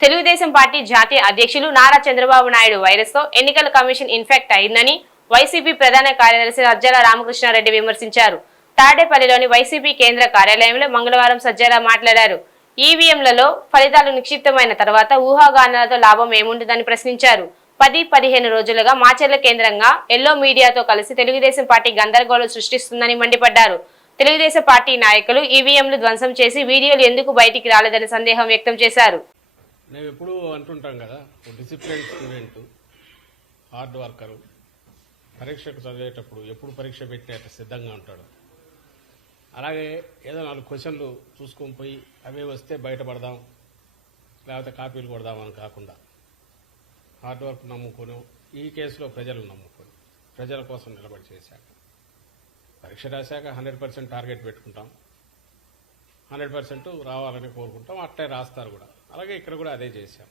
Telugu Desam party జాతీయ అధ్యక్షులు నారా చంద్రబాబు నాయుడు వైరస్తో ఎన్నికల కమిషన్ ఇన్ఫెక్ట్ అయిందని వైసీపీ ప్రధాన కార్యదర్శి సజ్జల రామకృష్ణారెడ్డి విమర్శించారు. తాడేపల్లిలోని వైసీపీ కేంద్ర కార్యాలయంలో మంగళవారం సజ్జల మాట్లాడారు. ఈవీఎంలలో ఫలితాలు నిక్షిప్తమైన తర్వాత ఊహాగానాలతో లాభం ఏముంటుందని ప్రశ్నించారు. పది పదిహేను రోజులుగా మాచర్ల కేంద్రంగా ఎల్లో మీడియాతో కలిసి తెలుగుదేశం పార్టీ గందరగోళం సృష్టిస్తుందని మండిపడ్డారు. తెలుగుదేశం పార్టీ నాయకులు ఈవీఎంలు ధ్వంసం చేసి వీడియోలు ఎందుకు బయటికి రాలేదని సందేహం వ్యక్తం చేశారు. మేము ఎప్పుడూ అంటుంటాం కదా ఒక డిసిప్లిన్ స్టూడెంట్ హార్డ్ వర్కరు పరీక్షకు చదివేటప్పుడు ఎప్పుడు పరీక్ష పెట్టేట సిద్ధంగా ఉంటాడు. అలాగే ఏదో నాలుగు క్వశ్చన్లు చూసుకొని పోయి అవే వస్తే బయటపడదాం లేకపోతే కాపీలు కొడదామని కాకుండా. హార్డ్ వర్క్ నమ్ముకొని ఈ కేసులో ప్రజలు నమ్ముకొని ప్రజల కోసం నిలబడి చేశాక. పరీక్ష రాశాక హండ్రెడ్ పర్సెంట్ టార్గెట్ పెట్టుకుంటాం. హండ్రెడ్ పర్సెంట్ రావాలని కోరుకుంటాం. అట్లే రాస్తారు కూడా. అలాగే ఇక్కడ కూడా అదే చేశాం.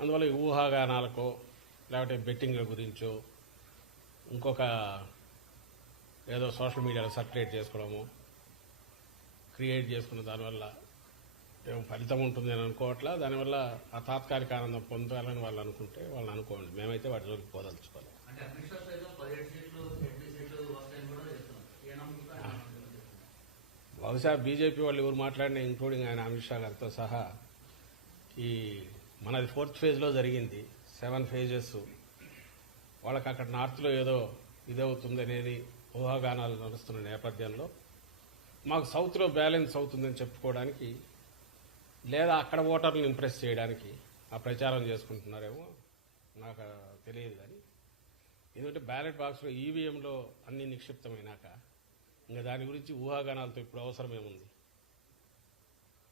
అందువల్ల ఊహాగానాలకో లేకపోతే బెట్టింగ్ల గురించో ఇంకొక ఏదో సోషల్ మీడియాలో సర్క్యులేట్ చేసుకోవడము క్రియేట్ చేసుకున్న దానివల్ల ఏం ఫలితం ఉంటుంది అని అనుకోవట్లా దానివల్ల ఆ తాత్కాలిక ఆనందం పొందాలని వాళ్ళు అనుకుంటే వాళ్ళని అనుకోండి. మేమైతే వాటి జోలికి పోదలుచుకోలేదు. నమ్మకం. బహుశా బీజేపీ వాళ్ళు ఎవరు మాట్లాడినా ఇంక్లూడింగ్ ఆయన అమిత్ షా గారితో సహా ఈ మనది ఫోర్త్ ఫేజ్లో జరిగింది. Seven phases. వాళ్ళకి అక్కడ నార్త్లో ఏదో ఇదవుతుంది అనేది ఊహాగానాలు నడుస్తున్న నేపథ్యంలో మాకు సౌత్లో బ్యాలెన్స్ అవుతుందని చెప్పుకోవడానికి లేదా అక్కడ ఓటర్లను ఇంప్రెస్ చేయడానికి ఆ ప్రచారం చేసుకుంటున్నారేమో నాకు తెలియదు కానీ ఎందుకంటే బ్యాలెట్ బాక్స్లో ఈవీఎంలో అన్ని నిక్షిప్తమైనాక ఇంకా దాని గురించి ఊహాగానాలతో ఇప్పుడు అవసరమేముంది?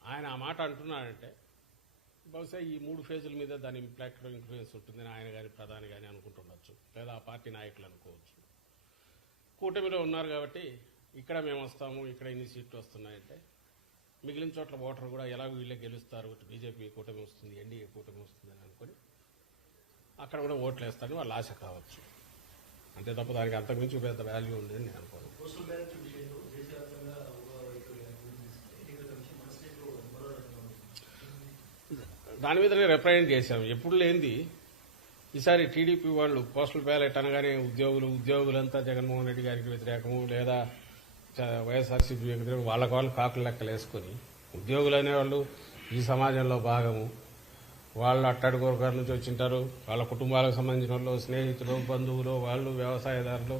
ఆయన ఆ మాట అంటున్నాడంటే బహుశా ఈ మూడు ఫేజుల మీద దాని ఇంపాక్ట్ ఇన్ఫ్లుయెన్స్ ఉంటుందని ఆయన కానీ ప్రధాని కానీ అనుకుంటుండొచ్చు. లేదా ఆ పార్టీ నాయకులు అనుకోవచ్చు. కూటమిలో ఉన్నారు కాబట్టి ఇక్కడ మేము వస్తాము ఇక్కడ ఇన్ని సీట్లు వస్తున్నాయంటే మిగిలిన చోట్ల ఓటర్ కూడా ఎలా వీళ్ళే గెలుస్తారు బీజేపీ కూటమి వస్తుంది ఎన్డీఏ కూటమి వస్తుంది అని అనుకుని అక్కడ కూడా ఓట్లు వేస్తారని వాళ్ళ ఆశ కావచ్చు. అంతే తప్ప దానికి అంతకుమించి పెద్ద వాల్యూ ఉందని నేను అనుకోను పోస్టల్ బ్యాలెట్ విషయంలో దేశవ్యాప్తంగా ఒక వైఖరి అనుసరిస్తే ఎన్నికల కమిషన్ మన స్టేట్లో మరో రకంగా దాని మీదనే రిప్రజెంట్ చేశాం. ఎప్పుడు లేనిది. ఈసారి టీడీపీ వాళ్ళు పోస్టల్ బ్యాలెట్ అనగానే ఉద్యోగులు ఉద్యోగులంతా జగన్మోహన్ రెడ్డి గారికి వ్యతిరేకము లేదా వైఎస్ఆర్సీపీ వ్యతిరేకం వాళ్ళ వాళ్ళు కాకులు లెక్కలు వేసుకొని ఉద్యోగులు అనేవాళ్ళు ఈ సమాజంలో భాగము. వాళ్ళు అట్టడి వర్గాల నుంచి వచ్చింటారు. వాళ్ళ కుటుంబాలకు సంబంధించిన వాళ్ళు స్నేహితులు బంధువులు వాళ్ళు వ్యవసాయదారులు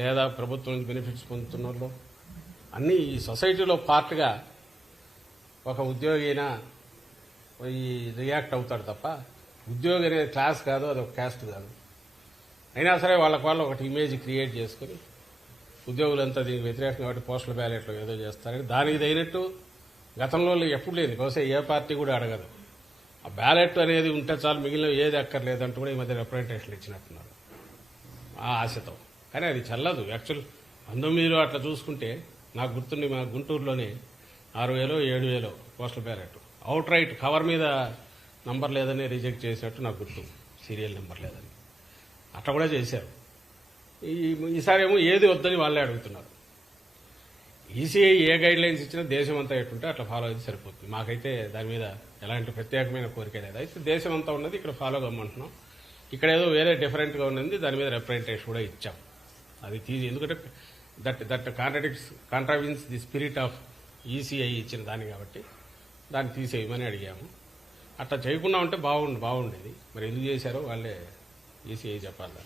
లేదా ప్రభుత్వం నుంచి బెనిఫిట్స్ పొందుతున్న వాళ్ళు అన్నీ ఈ సొసైటీలో పార్ట్గా ఒక ఉద్యోగి అయినా ఈ రియాక్ట్ అవుతాడు తప్ప ఉద్యోగి అనేది క్లాస్ కాదు అది ఒక క్యాస్ట్ కాదు. అయినా సరే వాళ్ళకి వాళ్ళు ఒకటి ఇమేజ్ క్రియేట్ చేసుకుని ఉద్యోగులంతా దీనికి వ్యతిరేకంగా కాబట్టి పోస్టల్ బ్యాలెట్లో ఏదో చేస్తారని దానికి తగినట్టు గతంలో ఎప్పుడు లేదు. బహుశా ఏ పార్టీ కూడా అడగదు. ఆ బ్యాలెట్ అనేది ఉంటే చాలు మిగిలిన ఏది అక్కర్లేదంటూ కూడా ఈ మధ్య రిప్రజెంటేషన్లు ఇచ్చినట్టున్నారు. ఆ ఆశతో. కానీ అది చల్లదు. యాక్చువల్ పంతొమ్మిదిలో అట్లా చూసుకుంటే నాకు గుర్తుండి మా గుంటూరులోనే ఆరు వేలు ఏడు వేలో postal ballot out right cover మీద నంబర్ లేదని రిజెక్ట్ చేసినట్టు నాకు గుర్తు. సీరియల్ నెంబర్ లేదని. అట్లా కూడా చేశారు. ఈ ఈసారి ఏమో ఏది వద్దని వాళ్ళే అడుగుతున్నారు. ఈసీఐ ఏ గైడ్ లైన్స్ ఇచ్చినా దేశం అంతా ఎట్టుంటే అట్లా ఫాలో అయితే సరిపోతుంది. మాకైతే దాని మీద ఎలాంటి ప్రత్యేకమైన కోరిక లేదు. అయితే దేశం అంతా ఉన్నది ఇక్కడ ఫాలో కమ్మంటున్నాం. ఇక్కడ ఏదో వేరే డిఫరెంట్గా ఉన్నది దాని మీద రిప్రజెంటేషన్ కూడా ఇచ్చాం. అది తీసి ఎందుకంటే that that contradicts contravenes the spirit of ECI ఇచ్చిన దాన్ని కాబట్టి దాన్ని తీసేయమని అడిగాము. అట్లా చేయకుండా ఉంటే బాగుండు బాగుండేది. మరి ఎందుకు చేశారో వాళ్ళే ఈసీఐ చెప్పాలి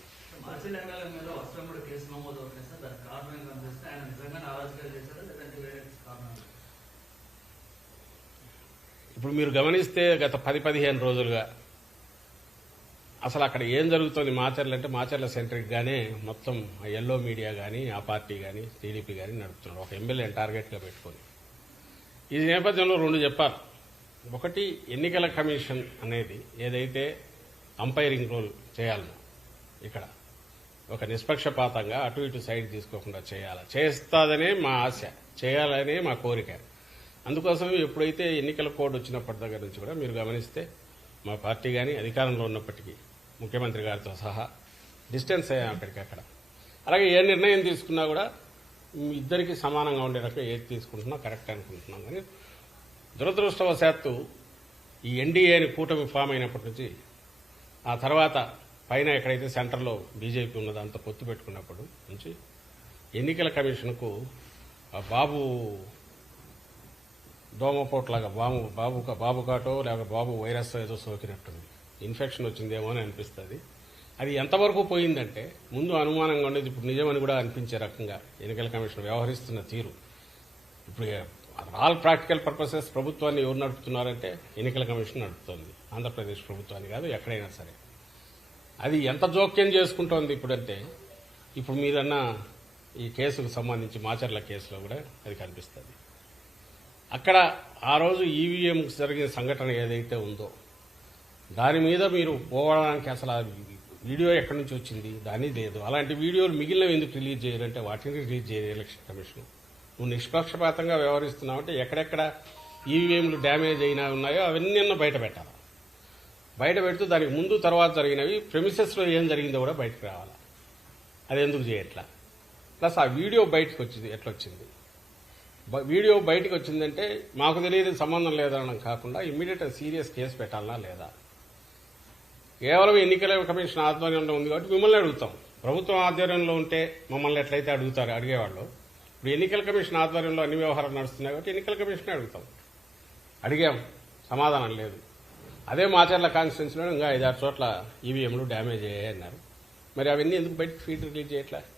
ఇప్పుడు మీరు గమనిస్తే గత పది పదిహేను రోజులుగా అసలు అక్కడ ఏం జరుగుతుంది మాచర్లు అంటే మాచర్ల సెంట్రిక్ గానే మొత్తం ఆ ఎల్లో మీడియా కానీ ఆ పార్టీ కానీ టీడీపీ కానీ నడుపుతున్నారు. ఒక ఎమ్మెల్యేని టార్గెట్గా పెట్టుకొని. ఈ నేపథ్యంలో రెండు చెప్పారు ఒకటి ఎన్నికల కమిషన్ అనేది ఏదైతే అంపైరింగ్ రోల్ చేయాలనో ఇక్కడ ఒక నిష్పక్షపాతంగా అటు ఇటు సైడ్ తీసుకోకుండా చేయాలి? చేస్తాదనే మా ఆశ చేయాలనే మా కోరిక. అందుకోసం ఎప్పుడైతే ఎన్నికల కోడ్ వచ్చినప్పటి దగ్గర నుంచి కూడా మీరు గమనిస్తే మా పార్టీ కానీ అధికారంలో ఉన్నప్పటికీ ముఖ్యమంత్రి గారితో సహా డిస్టెన్స్ అయ్యాం అక్కడికక్కడ అలాగే ఏ నిర్ణయం తీసుకున్నా కూడా ఇద్దరికి సమానంగా ఉండే రకంగా ఏది తీసుకుంటున్నా? కరెక్ట్ అనుకుంటున్నాం కానీ దురదృష్టవశాత్తు ఈ ఎన్డీఏని కూటమి ఫామ్ అయినప్పటి నుంచి ఆ తర్వాత పైన ఎక్కడైతే సెంటర్లో బీజేపీ ఉన్నదో అంత పొత్తు పెట్టుకున్నప్పుడు నుంచి ఎన్నికల కమిషన్కు ఆ బాబు దోమపోట్లాగా బాబు బాబు బాబు కాటో లేక బాబు వైరస్ ఏదో సోకినట్టుంది. ఇన్ఫెక్షన్ వచ్చిందేమో అని అనిపిస్తుంది. అది ఎంతవరకు పోయిందంటే ముందు అనుమానంగా ఉండేది ఇప్పుడు నిజమని కూడా అనిపించే రకంగా ఎన్నికల కమిషన్ వ్యవహరిస్తున్న తీరు. ఇప్పుడు ఆల్ ప్రాక్టికల్ పర్పసెస్ ప్రభుత్వాన్ని ఎవరు నడుపుతున్నారంటే ఎన్నికల కమిషన్ నడుపుతోంది. ఆంధ్రప్రదేశ్ ప్రభుత్వాన్ని కాదు ఎక్కడైనా సరే. అది ఎంత జోక్యం చేసుకుంటోంది ఇప్పుడంటే ఇప్పుడు మీరన్న ఈ కేసుకు సంబంధించి మాచర్ల కేసులో కూడా అది కనిపిస్తుంది. అక్కడ ఆ రోజు ఈవీఎంకు జరిగిన సంఘటన ఏదైతే ఉందో దాని మీద మీరు పోవడానికి అసలు వీడియో ఎక్కడి నుంచి వచ్చింది? దాని లేదు. అలాంటి వీడియోలు మిగిలినవి ఎందుకు రిలీజ్ చేయాలంటే వాటిని రిలీజ్ చేయాలి ఎలక్షన్ కమిషన్. నువ్వు నిష్పక్షపాతంగా వ్యవహరిస్తున్నావు అంటే ఎక్కడెక్కడ ఈవీఎంలు డ్యామేజ్ అయినా ఉన్నాయో అవన్నీ బయట పెట్టాలి. బయట పెడుతూ దానికి ముందు తర్వాత జరిగినవి ప్రెమిసెస్లో ఏం జరిగిందో కూడా బయటకు రావాలి. అది ఎందుకు చేయట్లా ప్లస్ ఆ వీడియో బయటకు వచ్చింది ఎట్లొచ్చింది వీడియో బయటకు వచ్చిందంటే మాకు తెలియదు సంబంధం లేదనడం కాకుండా ఇమ్మీడియట్ సీరియస్ కేసు పెట్టాలా లేదా? కేవలం ఎన్నికల కమిషన్ ఆధ్వర్యంలో ఉంది కాబట్టి మిమ్మల్ని అడుగుతాం. ప్రభుత్వం ఆధ్వర్యంలో ఉంటే మమ్మల్ని ఎట్లయితే అడుగుతారు అడిగేవాళ్ళు. ఇప్పుడు ఎన్నికల కమిషన్ ఆధ్వర్యంలో అన్ని వ్యవహారాలు నడుస్తున్నాయి కాబట్టి ఎన్నికల కమిషన్ అడుగుతాం. అడిగాం సమాధానం లేదు. అదే మాచర్ల కాన్స్టిట్యున్సీలో ఇంకా ఐదారు చోట్ల ఈవీఎంలు డ్యామేజ్ అయ్యాయి అన్నారు మరి అవన్నీ ఎందుకు బయట ఫీడ్ రిలీజ్ చేయట్లేదు